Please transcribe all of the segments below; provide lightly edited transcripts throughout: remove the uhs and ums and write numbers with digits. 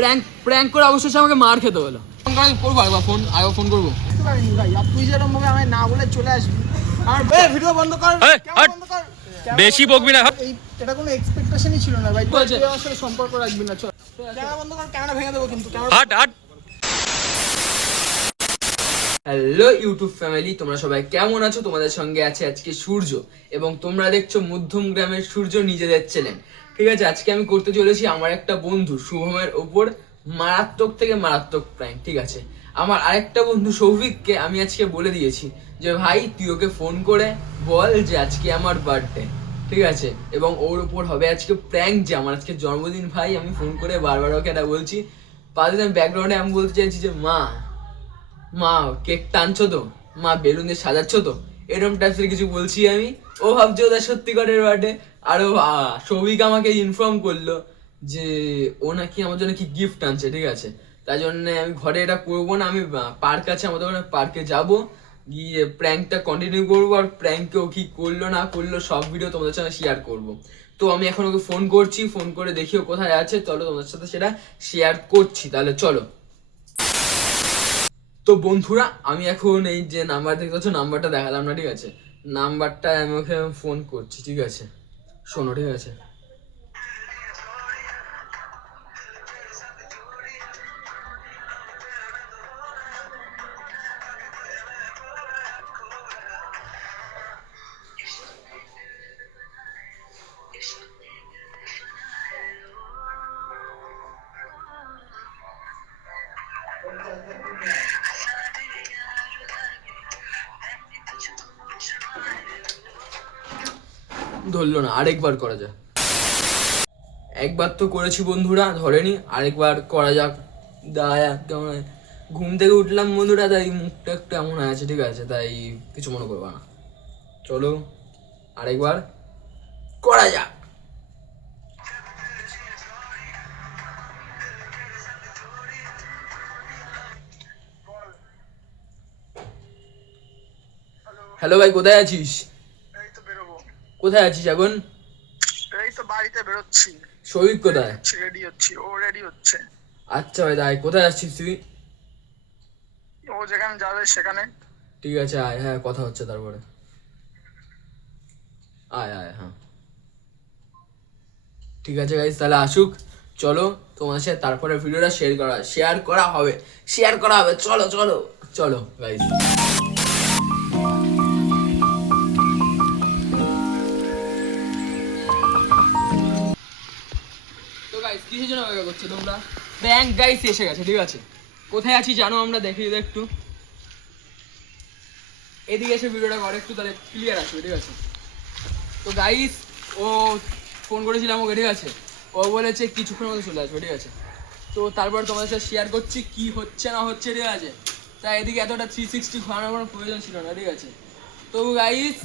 Prank করে অবশ্যই আমাকে মার খেতে হলো। ফোন করবো আরেকবার, ফোন করবো। ভাই আর তুই যেরকম ভাবে আমায় না বলে চলে আসবি আর ভিডিও বন্ধ কর, বন্ধ কর, বেশি বকবি না। এটা কোনো এক্সপেকটেশনই ছিল না ভাই, তুই আমার সাথে সম্পর্ক রাখবি না। চল ক্যামেরা বন্ধ কর, ক্যামেরা ভেঙে দেবো কিন্তু। হাট। হ্যালো ইউটিউব ফ্যামিলি, তোমরা সবাই কেমন আছো? তোমাদের সঙ্গে আছে আজকে সূর্য, এবং তোমরা দেখছো মধ্যম গ্রামের সূর্য নিজেদের চ্যানেল। ঠিক আছে, আজকে আমি করতে চলেছি আমার একটা বন্ধু শুভমের ওপর মারাত্মক থেকে মারাত্মক প্র্যাঙ্ক। ঠিক আছে, আমার আরেকটা বন্ধু সৌভিককে আমি আজকে বলে দিয়েছি যে ভাই তুই ওকে ফোন করে বল যে আজকে আমার বার্থডে। ঠিক আছে, এবং ওর উপর হবে আজকে প্র্যাঙ্ক যে আমার আজকে জন্মদিন। ভাই আমি ফোন করে বারবার ওকে এটা বলছি, পাশে আমি ব্যাকগ্রাউন্ডে আমি বলতে চাইছি যে মা কেক টানছো তো, মা বেলুন দিয়ে সাজাচ্ছ তো, এরকম টাইপের কিছু বলছি আমি। ও ভাবছে ওদের সত্যিকারের বার্থডে। আর ও সৌভিক আমাকে ইনফর্ম করলো যে ও নাকি আমার জন্য কি গিফট আনছে। ঠিক আছে, তাই জন্য আমি ঘরে এটা করবো না, আমি পার্ক আছে আমাদের ওখানে, পার্কে যাবো, গিয়ে প্র্যাঙ্কটা কন্টিনিউ করবো। আর প্র্যাঙ্কে ও কি করলো না করলো সব ভিডিও তোমাদের সঙ্গে শেয়ার করবো। তো আমি এখন ওকে ফোন করছি, ফোন করে দেখি ও কোথায় আছে। চলো তোমাদের সাথে সেটা শেয়ার করছি, তাহলে চলো। তো বন্ধুরা, আমি এখন এই যে নাম্বার দেখতে পাচ্ছ, নাম্বারটা দেখালাম না, ঠিক আছে, নাম্বারটা আমি ওকে ফোন করছি। ঠিক আছে, শোনো, ঠিক আছে। ধরলো না, আরেকবার করা যাক। একবার তো করেছি বন্ধুরা, ধরেনি, আরেকবার করা যাক। দাঁড়া, কেমন ঘুম থেকে উঠলাম বন্ধুরা, তাই মুখটা একটু এমন হয়ে আছে। ঠিক আছে, তাই কিছু মনে করবা না। চলো আরেকবার করা যাক। হ্যালো ভাই, কোথায় আছিস? এই তো বেরোবো। কোথায় আছিস এখন? এই তো বাড়িতে বেরোচ্ছি। সৌভিক কোথায়? রেডি হচ্ছি, ও রেডি হচ্ছে। আচ্ছা ভাই, তাই কোথায় আসছিস তুই? ও যেখানে যাবে সেখানে। ঠিক আছে আয়, হ্যাঁ কথা হচ্ছে তারপরে। আয় আয়, হ্যাঁ ঠিক আছে গাইস, তাহলে আসুক। চলো তোমার সাথে তারপরে ভিডিওটা শেয়ার করা হবে। চলো চলো চলো গাইস। তো গাইস কিসের জন্য অপেক্ষা করছো তোমরা? ব্যাংক গাইস এসে গেছে। ঠিক আছে, কোথায় আছি জানো আমরা? দেখি একটু এদিকে এসে ভিডিওটা করে একটু, তাহলে ক্লিয়ার আসবে। ঠিক আছে, তো গাইস ও ফোন করেছিলাম ওকে, ঠিক আছে, ও বলেছে কিছুক্ষণের মধ্যে চলে আসবে। ঠিক আছে, তো তারপর তোমাদের সাথে শেয়ার করছি কি হচ্ছে না হচ্ছে। ঠিক আছে, তাই এদিকে এতটা 360 ঘোরানোর কোনো প্রয়োজন ছিল না। ঠিক আছে, তো গাইস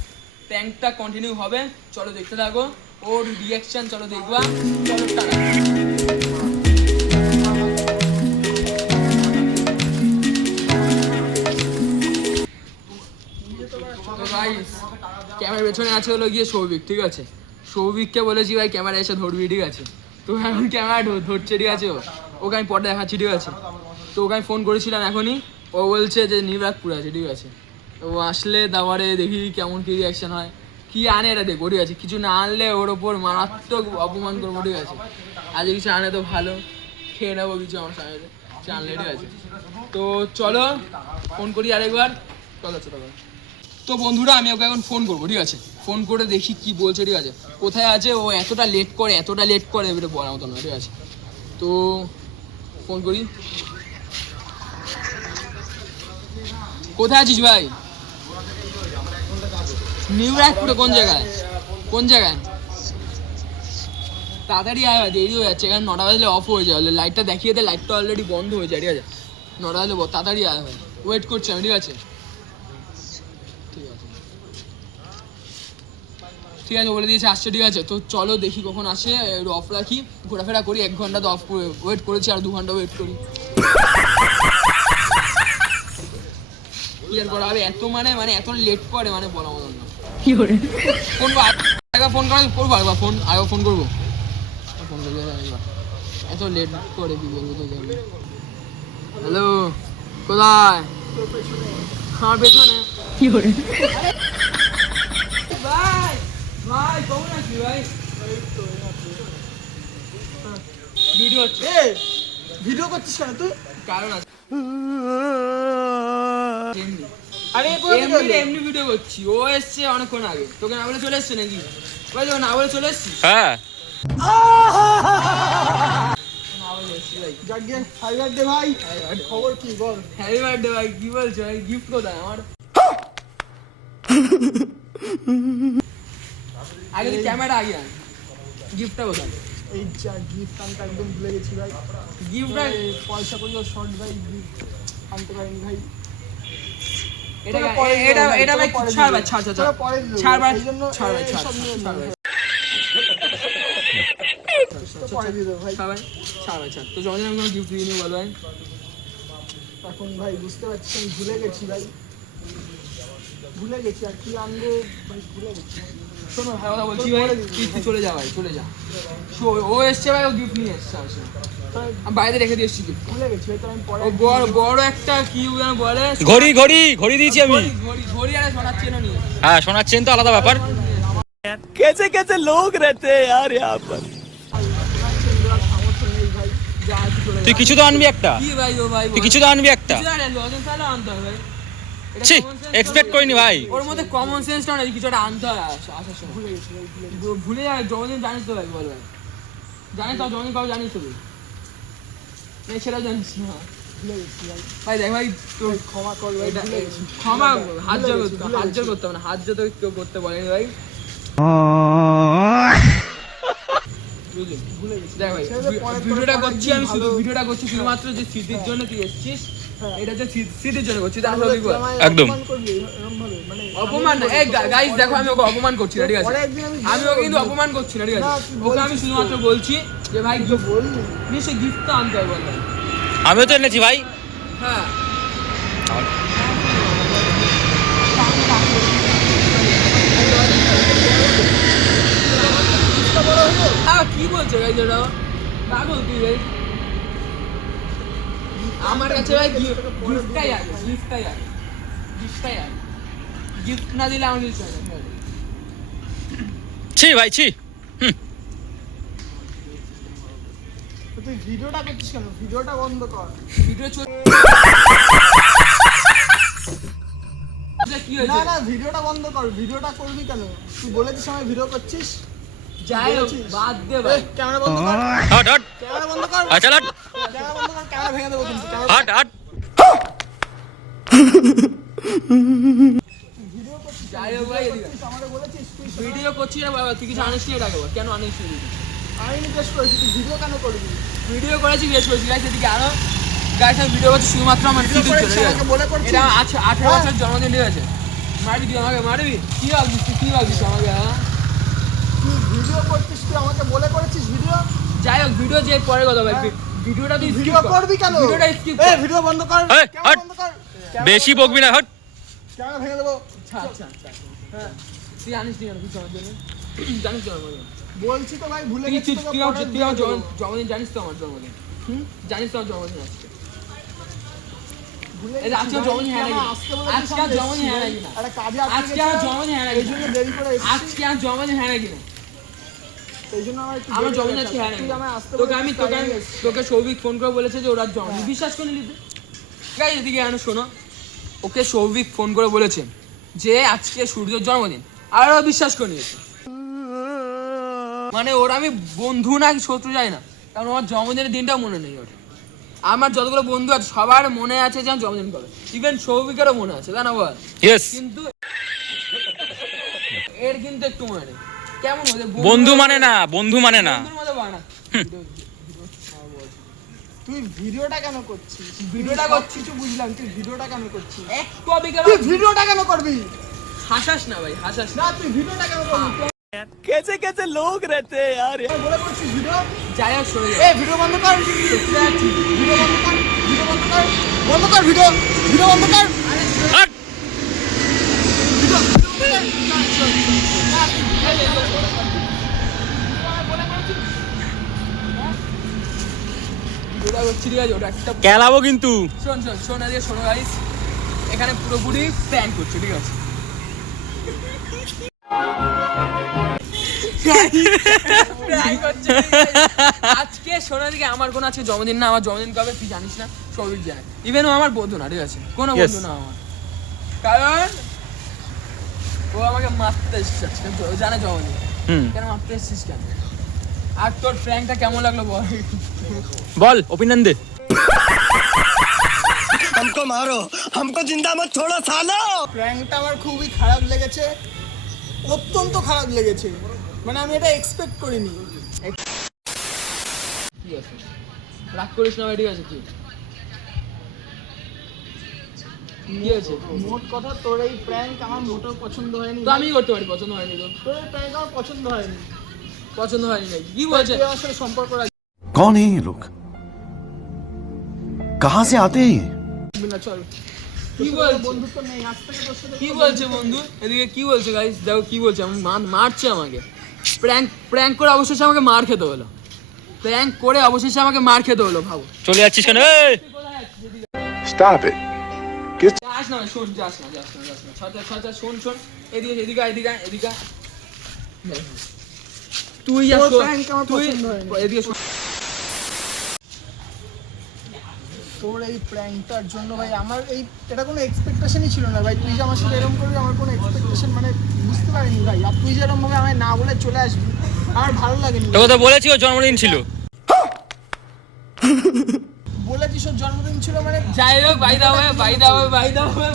প্র্যাঙ্কটা কন্টিনিউ হবে, চলো দেখতে থাকো ওর রিয়াকশন, চলো দেখবা। চলো টাটা। ক্যামেরার পেছনে আছে হলো গিয়ে সৌভিক। ঠিক আছে, সৌভিককে বলেছি ভাই ক্যামেরা এসে ধরবি। ঠিক আছে, তো এখন ক্যামেরা ধরছে। ঠিক আছে, ওকে আমি পরে দেখাচ্ছি। ঠিক আছে, তো ওকে আমি ফোন করেছিলাম এখনই, ও বলছে যে নিউরাকপুর আছে। ঠিক আছে, ও আসলে তারপরে দেখি কেমন কি রিয়াকশন হয়, কি আনে এটা দেখবো। ঠিক আছে, কিছু না আনলে ওর ওপর মারাত্মক অপমান করবো। ঠিক আছে, আজ কিছু আনে তো ভালো, খেয়ে নেবো কিছু আমার সামনে আনলে। ঠিক আছে, তো চলো ফোন করি আরেকবার। কথা হচ্ছে তখন। তো বন্ধুরা আমি ওকে এখন ফোন করবো। ঠিক আছে, ফোন করে দেখি কি বলছে। ঠিক আছে, কোথায় আছে ও? এতটা লেট করে এবারে বলার মতো নয়। ঠিক আছে, তো ফোন করি। কোথায় আছিস ভাই? নিউরাকপুরে কোন জায়গায়? তাড়াতাড়ি আয় ভাই, দেরি হয়ে যাচ্ছে, এখানে 9টা বাজলে অফ হয়ে যায়। লাইটটা দেখিয়ে দে, লাইটটা অলরেডি বন্ধ হয়ে যায়। ঠিক আছে, 9টা বাজলে তাড়াতাড়ি আয় ভাই, ওয়েট করছি আমি। ঠিক আছে ঠিক আছে, বলে দিয়েছে আসছে। ঠিক আছে, তো চলো দেখি কখন আসে, অফ রাখি, ঘোরাফেরা করি। 1 ঘন্টা তো অফ ওয়েট করেছি, আর 2 ঘন্টা ওয়েট করি। ক্লিয়ার করা হবে। এত মানে এত লেট করে বলা মতো না। কি করে ফোন করবো, আরেকবার ফোন করবো। এত লেট করে কি বলবো তোকে আমি। হ্যালো, কোথায়? আমার পেছনে। কি করে ভাই? ভাই কেমন আছিস ভাই? ভিডিও হচ্ছে। ভিডিও করছিস কেন তুই? কারণ আছে। আরে এমনি ভিডিও করছি। ও এসছে অনেকক্ষণ আগে। তোকে না বলে চলে এসছে নাকি? ভাই তোকে না বলে চলে এসছিস? হ্যাঁ না বলে এসছি ভাই। জাগে হ্যাপি বার্থডে ভাই। খবর কি বল? হ্যাপি বার্থডে ভাই। কি বলছো ভাই? গিফট কোথায় আমার? আগে তুই ক্যামেরা আগে আন। গিফটটা কোথায়? এই যা গিফট আনতে একদম ভুলে গেছি ভাই। গিফটটা পয়সা করিও শর্ট ভাই gift আনতে পারিনি ভাই। এটা তোরা পরে দিও এটা ভাই, এটা ভাই তোরা পরে ছাড় দিও। ভাই, ছাড় ছাড় তোরা ছাড়। পরে দিও। ছাড় ভাই, এই জন্য ছাড় ভাই, ছাড় এইসব নিয়ে ছাড় ভাই। তো পরে দিয়ে দেবো ভাই। ছাড় ভাই, ছাড় ভাই, ছাড়। তো জন্মদিনে আমি কোনো গিফট দিইনি বল ভাই। এখন ভাই বুঝতে পারছি আমি ভুলে গেছি ভাই। ভুলে গেছি আর কি আনবো ভাই, ভুলে গেছি। শোনো ভাই, কথা বলছি ভাই, তুই চলে যা ভাই, চলে যা। ও এসছে ভাই, ও গিফট নিয়ে এসছে আসে। তাই আমি বাইরে রেখে দিয়ে এসছি গিফট। ভুলে গেছি ভাই, তো আমি পরে ও বড় বড় একটা কি যেন বলে, ঘড়ি দিয়েছি আমি। ঘড়ি আরে শোনার চেন নিয়ে। হ্যাঁ শোনাচ্ছেন তো আলাদা ব্যাপার। कैसे कैसे लोग रहते हैं यार यहाँ पर। সামর্থ্য নেই ভাই। যা আছে চলে যা। তুই কিছু তো আনবি একটা, কি ভাই ও ভাই, তুই কিছু তো আনবি একটা। কিছু আরে লজেন্স আলো আনতে হবে ভাই। এটা ছি common sense এক্সপেক্ট তো- করিনি ভাই। ওর মধ্যে কমন সেন্সটা নেই, কিছু একটা আনতে হয় আসার সময়। ভুলে গেছি ভাই, ভুলে গেছি। ভুলে যায় জন্মদিন জানিস তো ভাই, বল ভাই। জানিস তো জন্মদিন কবে জানিস তো তুই? না সেটাও জানিস না ভুলে গেছি ভাই। ভাই। দেখ ভাই তোর ক্ষমা কর ভাই, এটা ভুলে গেছি। ক্ষমা হাত জোর ভুলে গেছি, ভুলে হাত জোর গেছি। করতে হবে না, হাত জোর তো কেউ করতে বলেনি ভাই, বুঝলি? ভুলে গেছি। দেখ ভাই, ছেড়ে দে, পরে ভিডিওটা পরে করছি একদিন আমি, শুধু ভালো- ভিডিওটা করছি শুধুমাত্র যে স্মৃতির জন্য তুই এসেছিস। হ্যাঁ। এটা হচ্ছে স্মৃতির জন্য করছি, তার তাহলে সবই তুই বল। আমায় একদম। অপমান করবি এরকম ভাবে, মানে অপমান না, এই গাইস দেখো আমি ওকে অপমান করছি না, ঠিক আছে? পরে একদিন আমি আমি ওকে কিন্তু অপমান করছি না, ঠিক আছে? না, তুই ওকে আমি বলছিস শুধুমাত্র তো। বলছি যে ভাই তো বললি নিশ্চয়ই গিফট তো আনতে হবে বল ভাই। আমিও তো এনেছি ভাই। হ্যাঁ কি বলছো ভাই, যেটা পাগল তুই ভাই। আমার কাছে ভাই গিফটটাই আগে, গিফটটাই আগে, গিফটটাই আগে। গিফট না দিলে আমার কিছু হয় না। ছি ভাই ছি। তো তুই ভিডিওটা করছিস কেন? ভিডিওটা বন্ধ কর। ভিডিও চলছে কি না হয়েছে? না ভিডিওটা বন্ধ কর। ভিডিওটা করবি কেন? তুই বলেছিস আমি ভিডিও করছিস। যাই হোক, বলেছিস? বাদ দে ভাই। ক্যামেরা বন্ধ কর। হট হট ক্যামেরা বন্ধ কর। আচ্ছা হট ক্যামেরা বন্ধ কর। ক্যামেরা ভেঙে দেবো কিন্তু। Hot hot. ভিডিও করছিস। যাই হোক ভাই, এদিকে তুই আমাকে বলেছিস তুই ভিডিও করছি না বাবা, তুই কিছু আনিস নি এটাকে বল, কেন আনিস নি? আমি জিজ্ঞেস করেছি তুই ভিডিও কেন করবি? ভিডিও করেছি, বেশ করেছি গাইস, এদিকে আনো গাইস। আমি ভিডিও করছি শুধুমাত্র আমার ভিডিও স্মৃতির জন্য, করেছিস, ঠিক আছে? আমাকে বলে করছিস। এটা আছে 18 হ্যাঁ। বছর জন্মদিন, ঠিক আছে? মারবি তুই আমাকে, মারবি? কি ভাবছিস তুই, কি ভাবছিস আমাকে, হ্যাঁ? তুই ভিডিও করছিস, তুই আমাকে বলে করেছিস ভিডিও। যাই হোক, ভিডিও যে পরে কথা ভাই, হ্যাঁ। ভিডিওটা তুই ভিডিও skip কর। করবি কেন? ভিডিওটা স্কিপ এই কর। ভিডিও বন্ধ কর। এই, ক্যামেরা হট। বন্ধ কর। বেশি বকবি না হট। ক্যামেরা ভেঙে দেবো। আচ্ছা আচ্ছা আচ্ছা। হ্যাঁ তুই আনিস নি কেন কিছু আমার জন্য? জানিস তো আমার জন্য? বলছি তো ভাই ভুলে তুই গেছি তোকে তুই আমার পরে তুই দিয়ে আমার দেবো। জন্মদিন জানিস তো আমার জন্মদিন? জানিস তো আমার জন্মদিন আজকে? ভুলে এই গেছি আজকে ভাই, জন্মদিন হ্যাঁ তুই নাকি? আমার আসতে বলেছিস, আজকে আমি জন্মদিন হ্যাঁ এসেছি। নাকি না? একটা কাজে আটকে আজকে আমার গেছিলাম, জন্মদিন হ্যাঁ এই নাকি জন্য না? দেরি করে এসেছি। আজকে আমার জন্মদিন হ্যাঁ নাকি না? এই জন্য আমার একটু আমার দেরি জন্মদিন হয়ে আজকে গেছে। হ্যাঁ তুই নাকি? আমায় আসতে তোকে আমি বলেছিস, তোকে তাই আমি আমি এসেছি। তোকে সৌভিক ফোন করে বলেছে যে ওরা জন্মদিন, বিশ্বাস করে নিলি তুই? গাইস এদিকে আনো শোনো, ওকে সৌভিক ফোন করে বলেছে যে আজকে সূর্যের জন্মদিন, আর ও বিশ্বাস করে নিয়েছে। মানে ওর আমি বন্ধু না কি শত্রু যাই না, কারণ আমার জন্মদিনের দিনটাও মনে নেই ওর। আমার যতগুলো বন্ধু আছে সবার মনে আছে যে আমার জন্মদিন কবে, ইভেন সৌভিকেরও মনে আছে, তাই না বল? ইয়েস। কিন্তু এর কিন্তু একটু মনে নেই। কেমন হচ্ছে বন্ধু মানে না, বন্ধু মানে না। বন্ধুর মতো বানা। তুই ভিডিওটা কেন করছিস? ভিডিওটা সব করছি। কিছু বুঝলাম, তুই ভিডিওটা কেন করছিস? এক কবি তুই ভিডিওটা কেন করবি? হাসাস না ভাই, হাসাস না। না তুই ভিডিওটা কেন করবি? कैसे कैसे लोग रहते हैं यार। তুই বলে করছিস ভিডিও। যাই হোক সরে এই ভিডিও বন্ধ কর। ভিডিও বন্ধ কর। ভিডিও বন্ধ কর। বন্ধ কর ভিডিও। ভিডিও বন্ধ কর। হট। যেটা করছি ঠিক আছে ওটা একটা খেলাবো কিন্তু শোন আজকে শোনো গাইস, এখানে পুরোপুরি প্র্যাঙ্ক করছে ঠিক আছে। Prank হচ্ছে, ঠিক আছে? আজকে শোনো দিকে আমার কোনো আজকে জন্মদিন না, আমার জন্মদিন কবে তুই জানিস না, সবই জানে। ইভেন ও আমার বন্ধু না, ঠিক আছে, কোনো Yes. বন্ধু না আমার, কারণ ও আমাকে মারতে এসেছে আজকে, ও জানে জন্মদিন। কেন মারতে এসেছিস কেন? আর তোর প্র্যাঙ্কটা কেমন লাগলো বল? বল ওপিনিয়ন দে। हमको मारो, हमको जिंदा मत छोड़ो सालो। প্র্যাঙ্কটা আমার খুবই খারাপ লেগেছে, অত্যন্ত খারাপ লেগেছে, মানে আমি এটা এক্সপেক্ট করিনি। ঠিক আছে, রাগ করিস না ভাই, ঠিক আছে? কি আছে? মোট কথা তোর এই প্র্যাঙ্ক আমার মোটেও পছন্দ হয়নি। তো আমি করতে পারি, পছন্দ হয়নি তো? তোর এই প্র্যাঙ্ক আমার পছন্দ হয়নি। পছন্দ হয়নি নাকি? কি বলছে? তুই আমার সাথে সম্পর্ক রাখবি कौन है ये लोग कहां से आते हैं ये না, চল। কি তোর সাথে বলছে? বন্ধুত্ব নেই, আজ থেকে তোর সাথে কি বলছে বন্ধু? এদিকে কি বলছে গাইস, দেখো কি বলছে, মারছে আমাকে। প্র্যাঙ্ক করে অবশেষে আমাকে মার খেতে হলো, প্র্যাঙ্ক করে অবশেষে আমাকে মার খেতে হলো, ভাবো। চলে যাচ্ছিস কেন? এই! स्टॉप इट যাস না, শোন, যাস না। ছটা, শোন, এদিকে। তুই যা, তোর শোন, prank আমার তুই পছন্দ হয়নি। এদিকে শোন। তোর এই প্র্যাঙ্কটার জন্য ভাই আমার এটা কোনো এক্সপেকটেশনই ছিল না ভাই। তুই যে আমার সাথে এরকম করবি আমার কোনো এক্সপেকটেশন মানে বুঝতে পারিনি ভাই। আর তুই যেরকম ভাবে আমায় না বলে চলে আসবি আমার ভালো লাগেনি। তোকে তো বলেছি ওর জন্মদিন ছিল। বলেছিস ওর জন্মদিন ছিল মানে যাই হোক, বাই দা হবে,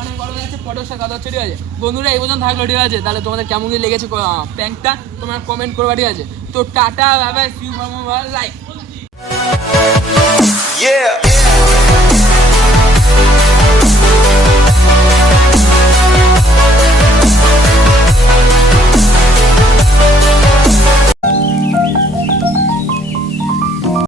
অনেক বড় হচ্ছে, ফটোর সাথে কথা হচ্ছে, ঠিক আছে বন্ধুরা? এই পর্যন্ত থাকলো, ঠিক আছে? তাহলে তোমাদের কেমন কি লেগেছে প্র্যাঙ্কটা তোমরা কমেন্ট করবা, ঠিক আছে? তো tata, bye bye, see you, like.